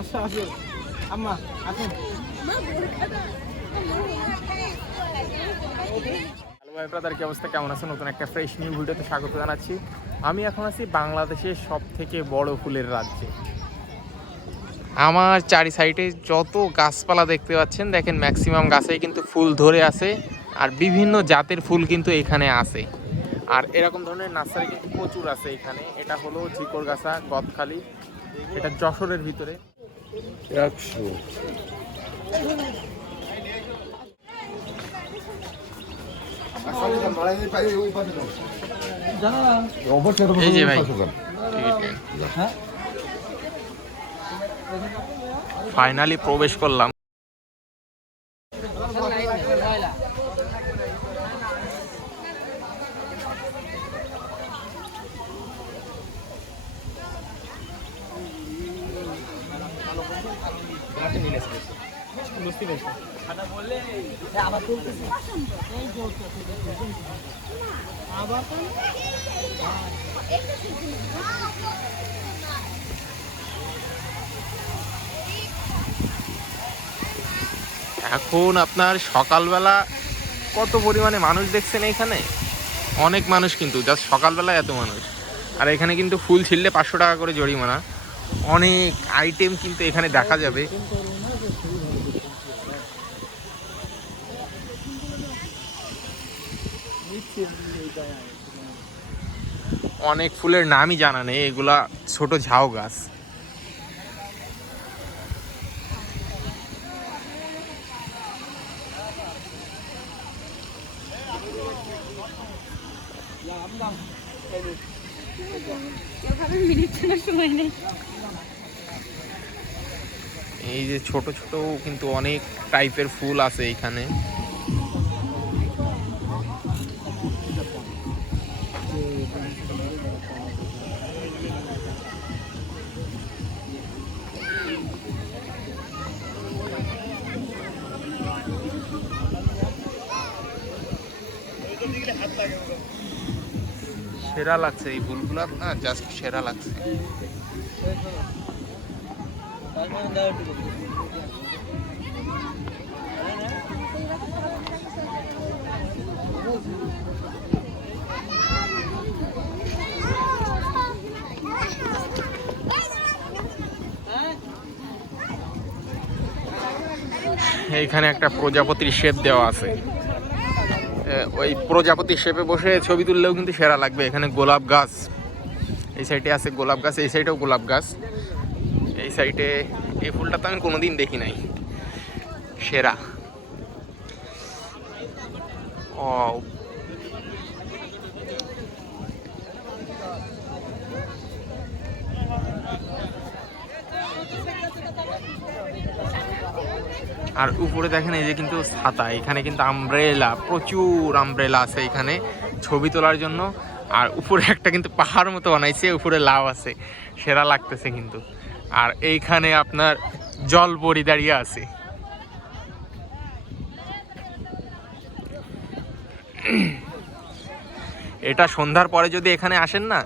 আচ্ছা আসুন আম্মা আসুন। ব্রাদার, কি অবস্থা, কেমন আছেন? নতুন একটা ফ্রেশ নিউ ভিডিওতে স্বাগত জানাচ্ছি। আমি এখন আছি বাংলাদেশের সব থেকে বড় ফুলের রাজ্যে। আমার চারি সাইডে যত গাছপালা দেখতে পাচ্ছেন, দেখেন ম্যাক্সিমাম গাছেই কিন্তু ফুল ধরে আছে, আর বিভিন্ন জাতের ফুল কিন্তু এখানে আছে। আর এরকম ধরনের নার্সারি কিন্তু প্রচুর আছে এখানে। এটা হলো ঝিকরগাছা, গদখালি, এটা যশোরের ভিতরে। 100 এই যে ভাই, ফাইনালি প্রবেশ করলাম। এখন আপনার সকালবেলা কত পরিমাণে মানুষ দেখছেন এখানে, অনেক মানুষ কিন্তু, জাস্ট সকালবেলা এত মানুষ। আর এখানে কিন্তু ফুল ছিঁড়লে 500 টাকা করে জরিমানা। অনেক আইটেম কিন্তু এখানে দেখা যাবে। অনেক ফুলের নামই জানা নেই, এগুলা ছোট ঝাউ গাছ। এই যে ছোট ছোট কিন্তু অনেক টাইপের ফুল আছে এখানে। সেরা লাগছে এই ফুলগুলো না, জাস্ট সেরা লাগছে। এইখানে একটা প্রজাপতির শেপ দেওয়া আছে, ওই প্রজাপতির শেপে বসে ছবি তুললেও কিন্তু সেরা লাগবে। এখানে গোলাপ গাছ, এই সাইডে আছে গোলাপ গাছ, এই সাইডেও গোলাপ গাছ, এই সাইডে এই ফুলটা তো আমি কোনোদিন দেখি নাই, সেরা। ও আর উপরে দেখেন এই যে কিন্তু ছাতা, এখানে কিন্তু আমব্রেলা, প্রচুর আমব্রেলা আছে এখানে ছবি তোলার জন্য। আর উপরে একটা কিন্তু পাহাড় মতো বানাইছে, উপরে লাউ আছে, সেরা লাগতেছে কিন্তু। আর এইখানে আপনার জলপরি দাঁড়িয়ে আছে। এটা সন্ধ্যার পরে যদি এখানে আসেন না,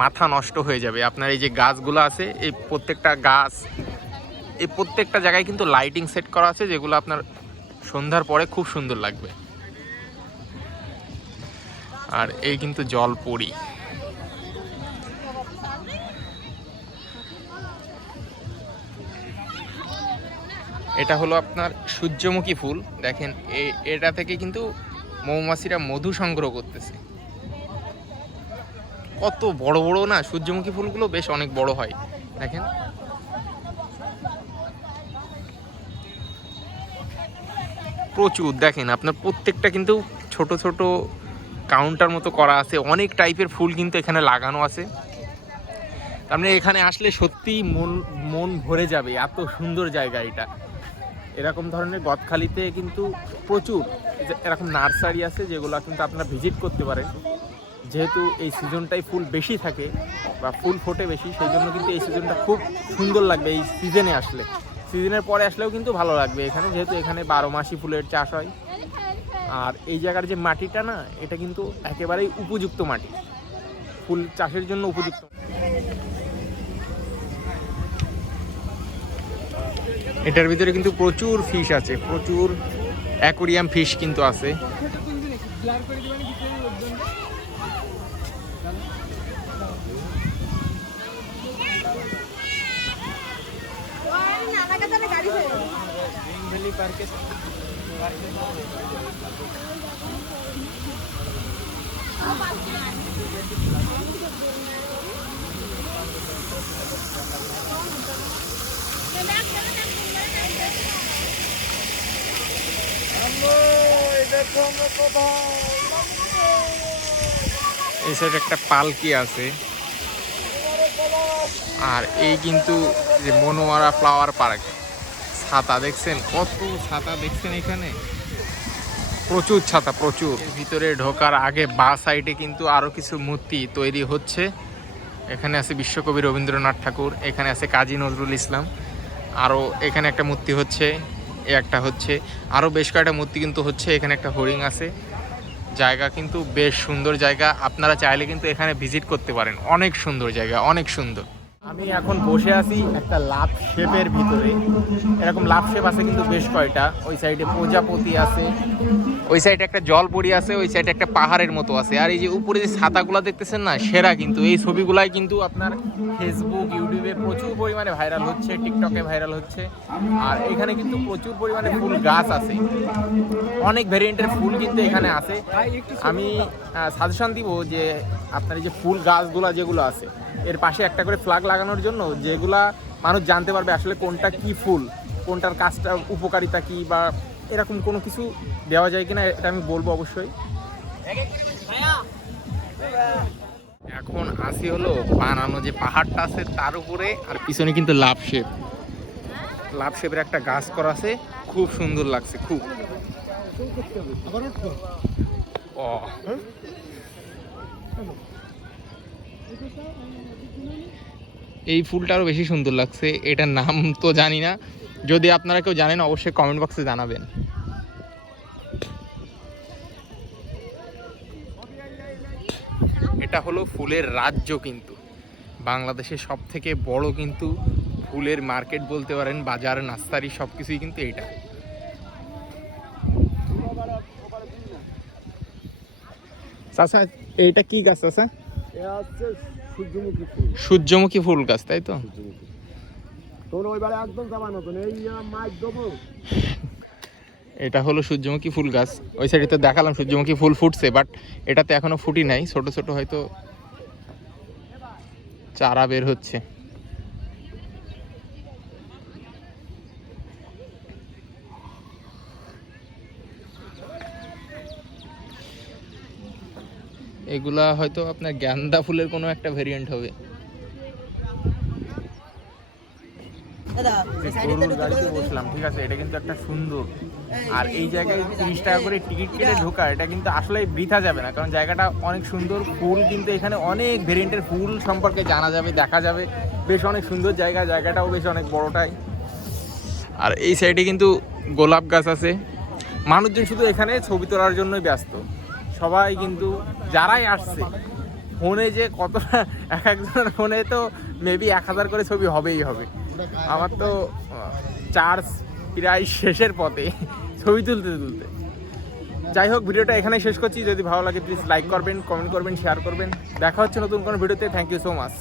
মাথা নষ্ট হয়ে যাবে। আপনার এই যে গাছগুলো আছে, এই প্রত্যেকটা গাছ, এই প্রত্যেকটা জায়গায় কিন্তু লাইটিং সেট করা আছে, যেগুলো আপনার সন্ধ্যার পরে খুব সুন্দর লাগবে। আর এই কিন্তু জলপরি। এটা হলো আপনার সূর্যমুখী ফুল। দেখেন এটা থেকে কিন্তু মৌমাছিরা মধু সংগ্রহ করতেছে। কত বড় বড় না সূর্যমুখী ফুলগুলো, বেশ অনেক বড় হয় দেখেন। প্রচুর দেখেন আপনার, প্রত্যেকটা কিন্তু ছোট ছোট কাউন্টার মতো করা আছে। অনেক টাইপের ফুল কিন্তু এখানে লাগানো আছে। আপনি এখানে আসলে সত্যি মন ভরে যাবে, এত সুন্দর জায়গা এটা। এরকম ধরনের গদখালিতে কিন্তু প্রচুর এরকম নার্সারি আছে, যেগুলো কিন্তু আপনারা ভিজিট করতে পারেন। যেহেতু এই সিজনটাই ফুল বেশি থাকে বা ফুল ফোটে বেশি, সেই জন্য কিন্তু এই সিজনটা খুব সুন্দর লাগবে এই সিজনে আসলে। সিজনের পরে আসলেও কিন্তু ভালো লাগবে এখানে, যেহেতু এখানে 12 মাসই ফুলের চাষ হয়। আর এই জায়গার যে মাটিটা না, এটা কিন্তু একেবারেই উপযুক্ত মাটি, ফুল চাষের জন্য উপযুক্ত। এটার ভিতরে কিন্তু প্রচুর ফিশ আছে, প্রচুর অ্যাকোরিয়াম ফিশ কিন্তু আছে। এই সাইড একটা পালকি আছে। আর এই কিন্তু যে মনোয়ারা ফ্লাওয়ার পার্ক, ছাতা দেখছেন, কত ছাতা দেখছেন এখানে, প্রচুর ছাতা প্রচুর। ভিতরে ঢোকার আগে বাঁ সাইডে কিন্তু আরো কিছু মূর্তি তৈরি হচ্ছে। এখানে আছে বিশ্বকবি রবীন্দ্রনাথ ঠাকুর, এখানে আছে কাজী নজরুল ইসলাম, আরও এখানে একটা মূর্তি হচ্ছে, একটা হচ্ছে, আরও বেশ কয়েকটা মূর্তি কিন্তু হচ্ছে। এখানে একটা হরিণ আছে। জায়গা কিন্তু বেশ সুন্দর জায়গা, আপনারা চাইলে কিন্তু এখানে ভিজিট করতে পারেন। অনেক সুন্দর জায়গা, অনেক সুন্দর। আমি এখন বসে আছি একটা লাভ শেপের ভিতরে। এরকম লাভ শেপ আছে কিন্তু বেশ কয়টা। ওই সাইডে প্রজাপতি আছে, ওই সাইডে একটা জলপরি আছে, ওই সাইডে একটা পাহাড়ের মতো আছে। আর এই যে উপরে যে ছাতাগুলো দেখতেছেন না, সেরা কিন্তু। এই ছবিগুলাই কিন্তু আপনার ফেসবুক, ইউটিউবে প্রচুর পরিমাণে ভাইরাল হচ্ছে, টিকটকে ভাইরাল হচ্ছে। আর এখানে কিন্তু প্রচুর পরিমাণে ফুল গাছ আছে, অনেক ভ্যারিয়েন্টের ফুল কিন্তু এখানে আছে। আমি সাজেশন দিব যে আপনার এই যে ফুল গাছগুলা যেগুলো আছে, এর পাশে একটা করে ফ্ল্যাগ লাগানোর জন্য, যেগুলা মানুষ জানতে পারবে আসলে কোনটা কি ফুল, কোনটার কাজটা উপকারিতা কি, বা এরকম কোনো কিছু দেওয়া যায় কিনা, এটা আমি বলবো অবশ্যই। এখন আসি হলো বানানো যে পাহাড়টা আছে তার উপরে, আর পিছনে কিন্তু লাভ শেপের একটা গাছ করা আছে, খুব সুন্দর লাগছে খুব। এই ফুলটা আরো বেশি সুন্দর লাগছে, এটার নাম তো জানি না, যদি আপনারা কেউ জানেন অবশ্যই কমেন্ট বক্সে জানাবেন। এটা হলো ফুলের রাজ্য, কিন্তু বাংলাদেশের সব থেকে বড় কিন্তু ফুলের মার্কেট বলতে পারেন, বাজার, নার্সারি সবকিছুই কিন্তু এইটা। চাচা এইটা কি গাছ চাচা? সূর্যমুখী ফুল গাছ, তাই তো? এটা হলো সূর্যমুখী ফুল গাছ। ওই সাইডে তো দেখালাম সূর্যমুখী ফুল ফুটছে, বাট এটাতে এখনো ফুটি নাই, ছোট ছোট হয়তো চারা বের হচ্ছে। এগুলা হয়তো আপনার গাঁদা ফুলের কোনো একটা ভেরিয়েন্ট হবে। বসলাম, ঠিক আছে, এটা কিন্তু একটা সুন্দর। আর এই জায়গায় 30 টাকা করে টিকিট কেটে ঢোকা, এটা কিন্তু আসলে বৃথা যাবে না, কারণ জায়গাটা অনেক সুন্দর। ফুল কিন্তু এখানে অনেক ভেরিয়েন্টের ফুল সম্পর্কে জানা যাবে, দেখা যাবে। বেশ অনেক সুন্দর জায়গা, জায়গাটাও বেশ অনেক বড়টাই। আর এই সাইডে কিন্তু গোলাপ গাছ আছে। মানুষজন শুধু এখানে ছবি তোলার জন্যই ব্যস্ত। সবাই কিন্তু যারাই আসছে, ফোনে যে কতটা, এক একজনের ফোনে তো মেবি 1000 করে ছবি হবেই হবে। আমার তো চার্জ প্রায় শেষের পথে ছবি তুলতে। যাই হোক, ভিডিওটা এখানেই শেষ করছি। যদি ভালো লাগে প্লিজ লাইক করবেন, কমেন্ট করবেন, শেয়ার করবেন। দেখা হচ্ছে নতুন কোনো ভিডিওতে। Thank you so much.